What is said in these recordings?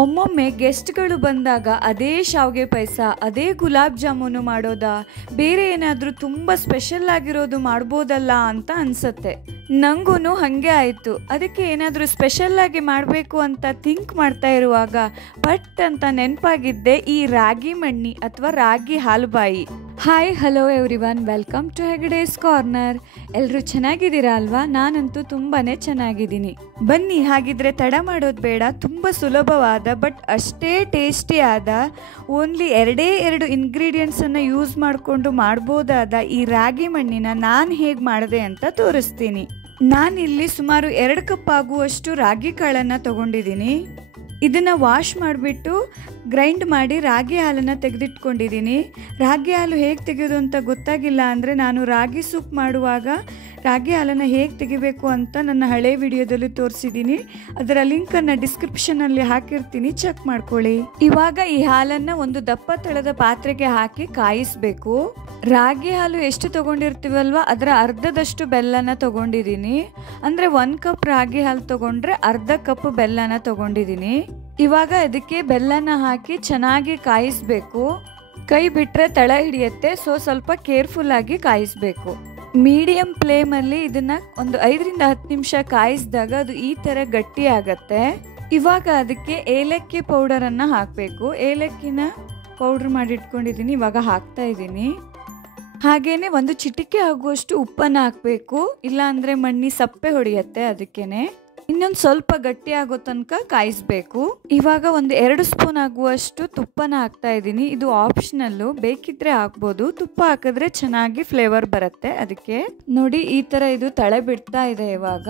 ಒಮ್ಮೊಮ್ಮೆ ಗೆಸ್ಟ್ಗಳು ಬಂದಾಗ ಅದೇ ಶಾವಿಗೆ ಪಾಯಸ, ಅದೇ ಗುಲಾಬ್ ಜಾಮೂನು ಮಾಡೋದಾ, ಬೇರೆ ಏನಾದರೂ ತುಂಬ ಸ್ಪೆಷಲ್ ಆಗಿರೋದು ಮಾಡ್ಬೋದಲ್ಲ ಅಂತ ಅನಿಸುತ್ತೆ. ನನಗೂ ಹಾಗೆ ಆಯಿತು. ಅದಕ್ಕೆ ಏನಾದರೂ ಸ್ಪೆಷಲ್ಲಾಗಿ ಮಾಡಬೇಕು ಅಂತ ಥಿಂಕ್ ಮಾಡ್ತಾ ಇರುವಾಗ ಪಟ್ ಅಂತ ನೆನಪಾಗಿದ್ದೆ ಈ ರಾಗಿ ಮಣ್ಣಿ ಅಥವಾ ರಾಗಿ ಹಾಲುಬಾಯಿ. Hi, hello everyone, welcome to Hegde's corner. ಎಲ್ಲರೂ ಚೆನ್ನಾಗಿದ್ದೀರಾ ಅಲ್ವಾ? ನಾನಂತೂ ತುಂಬಾ ಚೆನ್ನಾಗಿದ್ದೀನಿ. ಬನ್ನಿ, ಹಾಗಿದ್ರೆ ತಡ ಮಾಡೋದು ಬೇಡ. ತುಂಬ ಸುಲಭವಾದ ಬಟ್ ಅಷ್ಟೇ ಟೇಸ್ಟಿ ಆದ ಓನ್ಲಿ ಎರಡು ಇಂಗ್ರೀಡಿಯೆಂಟ್ಸನ್ನು ಯೂಸ್ ಮಾಡಿಕೊಂಡು ಮಾಡ್ಬೋದಾದ ಈ ರಾಗಿ ಮಣ್ಣಿನ ನಾನು ಹೇಗೆ ಮಾಡಿದೆ ಅಂತ ತೋರಿಸ್ತೀನಿ. ನಾನಿಲ್ಲಿ ಸುಮಾರು 2 ಕಪ್ ಆಗುವಷ್ಟು ರಾಗಿ ಕಾಳನ್ನು ತಗೊಂಡಿದ್ದೀನಿ. ಇದನ್ನು ವಾಶ್ ಮಾಡಿಬಿಟ್ಟು ಗ್ರೈಂಡ್ ಮಾಡಿ ರಾಗಿ ಹಾಲನ್ನು ತೆಗೆದಿಟ್ಕೊಂಡಿದ್ದೀನಿ. ರಾಗಿ ಹಾಲು ಹೇಗೆ ತೆಗೆಯೋದು ಅಂತ ಗೊತ್ತಾಗಿಲ್ಲ ಅಂದರೆ ನಾನು ರಾಗಿ ಸೂಪ್ ಮಾಡುವಾಗ ರಾಗಿ ಹಾಲನ್ನು ಹೇಗೆ ತೆಗಿಬೇಕು ಅಂತ ನನ್ನ ಹಳೆ ವಿಡಿಯೋದಲ್ಲಿ ತೋರಿಸಿದ್ದೀನಿ. ಅದರ ಲಿಂಕನ್ನು ಡಿಸ್ಕ್ರಿಪ್ಷನಲ್ಲಿ ಹಾಕಿರ್ತೀನಿ, ಚೆಕ್ ಮಾಡ್ಕೊಳ್ಳಿ. ಇವಾಗ ಈ ಹಾಲನ್ನು ಒಂದು ದಪ್ಪ ತಳದ ಪಾತ್ರೆಗೆ ಹಾಕಿ ಕಾಯಿಸಬೇಕು. ರಾಗಿ ಹಾಲು ಎಷ್ಟು ತೊಗೊಂಡಿರ್ತೀವಲ್ವ ಅದರ ಅರ್ಧದಷ್ಟು ಬೆಲ್ಲನ ತೊಗೊಂಡಿದ್ದೀನಿ. ಅಂದರೆ 1 ಕಪ್ ರಾಗಿ ಹಾಲು ತೊಗೊಂಡ್ರೆ ಅರ್ಧ ಕಪ್ ಬೆಲ್ಲನ ತೊಗೊಂಡಿದ್ದೀನಿ. ಇವಾಗ ಅದಕ್ಕೆ ಬೆಲ್ಲನ ಹಾಕಿ ಚೆನ್ನಾಗಿ ಕಾಯಿಸಬೇಕು. ಕೈ ಬಿಟ್ಟರೆ ತಳ ಹಿಡಿಯುತ್ತೆ, ಸ್ವಲ್ಪ ಕೇರ್ಫುಲ್ಲಾಗಿ ಕಾಯಿಸಬೇಕು. ಮೀಡಿಯಂ ಫ್ಲೇಮಲ್ಲಿ ಇದನ್ನು ಒಂದು 5ರಿಂದ 10 ನಿಮಿಷ ಕಾಯಿಸಿದಾಗ ಅದು ಈ ಥರ ಗಟ್ಟಿ ಆಗತ್ತೆ. ಇವಾಗ ಅದಕ್ಕೆ ಏಲಕ್ಕಿ ಪೌಡರನ್ನು ಹಾಕಬೇಕು. ಏಲಕ್ಕಿನ ಪೌಡ್ರ್ ಮಾಡಿ ಇಟ್ಕೊಂಡಿದ್ದೀನಿ, ಇವಾಗ ಹಾಕ್ತಾ ಇದ್ದೀನಿ. ಹಾಗೇನೆ 1 ಚಿಟಿಕೆ ಆಗುವಷ್ಟು ಉಪ್ಪನ್ನು ಹಾಕಬೇಕು, ಇಲ್ಲಾಂದರೆ ಮಣ್ಣಿ ಸಪ್ಪೆ ಹೊಡೆಯುತ್ತೆ. ಅದಕ್ಕೇನೆ ಇನ್ನೊಂದು ಸ್ವಲ್ಪ ಗಟ್ಟಿ ಆಗೋ ತನಕ ಕಾಯಿಸಬೇಕು. ಇವಾಗ 2 ಸ್ಪೂನ್ ಆಗುವಷ್ಟು ತುಪ್ಪನ ಹಾಕ್ತಾ ಇದ್ದೀನಿ. ಇದು ಆಪ್ಷನಲ್ಲು, ಬೇಕಿದ್ರೆ ಹಾಕ್ಬೋದು. ತುಪ್ಪ ಹಾಕಿದ್ರೆ ಚೆನ್ನಾಗಿ ಫ್ಲೇವರ್ ಬರುತ್ತೆ. ಅದಕ್ಕೆ ನೋಡಿ ಈ ಥರ ಇದು ತಳೆ ಬಿಡ್ತಾ ಇದೆ. ಇವಾಗ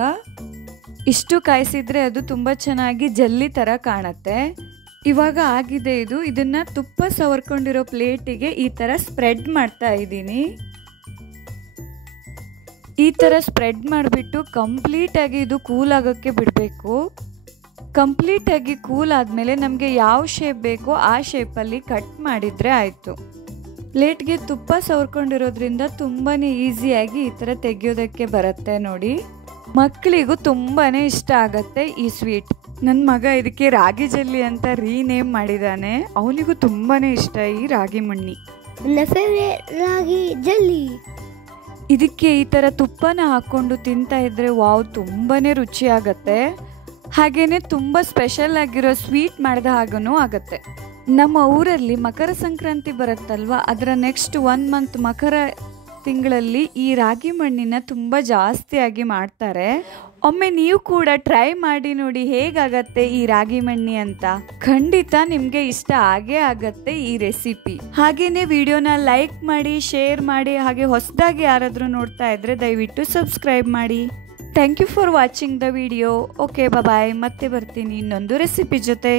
ಇಷ್ಟು ಕಾಯಿಸಿದ್ರೆ ಅದು ತುಂಬ ಚೆನ್ನಾಗಿ ಜಲ್ಲಿ ಥರ ಕಾಣುತ್ತೆ. ಇವಾಗ ಆಗಿದೆ ಇದು. ಇದನ್ನು ತುಪ್ಪ ಸವರ್ಕೊಂಡಿರೋ ಪ್ಲೇಟಿಗೆ ಈ ಥರ ಸ್ಪ್ರೆಡ್ ಮಾಡ್ತಾ ಇದ್ದೀನಿ. ಈ ಥರ ಸ್ಪ್ರೆಡ್ ಮಾಡಿಬಿಟ್ಟು ಕಂಪ್ಲೀಟಾಗಿ ಇದು ಕೂಲ್ ಆಗೋಕ್ಕೆ ಬಿಡಬೇಕು. ಕಂಪ್ಲೀಟಾಗಿ ಕೂಲ್ ಆದಮೇಲೆ ನಮಗೆ ಯಾವ ಶೇಪ್ ಬೇಕೋ ಆ ಶೇಪಲ್ಲಿ ಕಟ್ ಮಾಡಿದರೆ ಆಯಿತು. ಪ್ಲೇಟ್ಗೆ ತುಪ್ಪ ಸವರ್ಕೊಂಡಿರೋದ್ರಿಂದ ತುಂಬಾ ಈಸಿಯಾಗಿ ಈ ಥರ ತೆಗೆಯೋದಕ್ಕೆ ಬರುತ್ತೆ. ನೋಡಿ, ಮಕ್ಕಳಿಗೂ ತುಂಬಾ ಇಷ್ಟ ಆಗತ್ತೆ ಈ ಸ್ವೀಟ್. ನನ್ನ ಮಗ ಇದಕ್ಕೆ ರಾಗಿ ಜಲ್ಲಿ ಅಂತ ರೀನೇಮ್ ಮಾಡಿದ್ದಾನೆ. ಅವನಿಗೂ ತುಂಬಾ ಇಷ್ಟ ಈ ರಾಗಿ ಮಣ್ಣಿ. ನನ್ನ ಫೇವರೇಟ್ ರಾಗಿ ಜಲ್ಲಿ. ಇದಕ್ಕೆ ಈ ಥರ ತುಪ್ಪನ ಹಾಕ್ಕೊಂಡು ತಿಂತಾ ಇದ್ರೆ ವಾವ್, ತುಂಬಾ ರುಚಿ ಆಗತ್ತೆ. ಹಾಗೇನೆ ತುಂಬ ಸ್ಪೆಷಲ್ ಆಗಿರೋ ಸ್ವೀಟ್ ಮಾಡಿದ ಹಾಗೂ ಆಗತ್ತೆ. ನಮ್ಮ ಊರಲ್ಲಿ ಮಕರ ಸಂಕ್ರಾಂತಿ ಬರುತ್ತಲ್ವ, ಅದರ ನೆಕ್ಸ್ಟ್ 1 ಮಂತ್ ಮಕರ ತಿಂಗಳಲ್ಲಿ ಈ ರಾಗಿ ಮಣ್ಣಿನ ತುಂಬ ಜಾಸ್ತಿಯಾಗಿ ಮಾಡ್ತಾರೆ. ಒಮ್ಮೆ ನೀವು ಕೂಡ ಟ್ರೈ ಮಾಡಿ ನೋಡಿ ಹೇಗಾಗತ್ತೆ ಈ ರಾಗಿ ಮಣ್ಣಿ ಅಂತ. ಖಂಡಿತ ನಿಮಗೆ ಇಷ್ಟ ಆಗೇ ಆಗತ್ತೆ ಈ ರೆಸಿಪಿ. ಹಾಗೇನೆ ವಿಡಿಯೋನ ಲೈಕ್ ಮಾಡಿ, ಶೇರ್ ಮಾಡಿ, ಹಾಗೆ ಹೊಸದಾಗಿ ಯಾರಾದರೂ ನೋಡ್ತಾ ಇದ್ರೆ ದಯವಿಟ್ಟು ಸಬ್ಸ್ಕ್ರೈಬ್ ಮಾಡಿ. Thank you for watching the video. Okay, bye. ಮತ್ತೆ ಬರ್ತೀನಿ ಇನ್ನೊಂದು ರೆಸಿಪಿ ಜೊತೆ.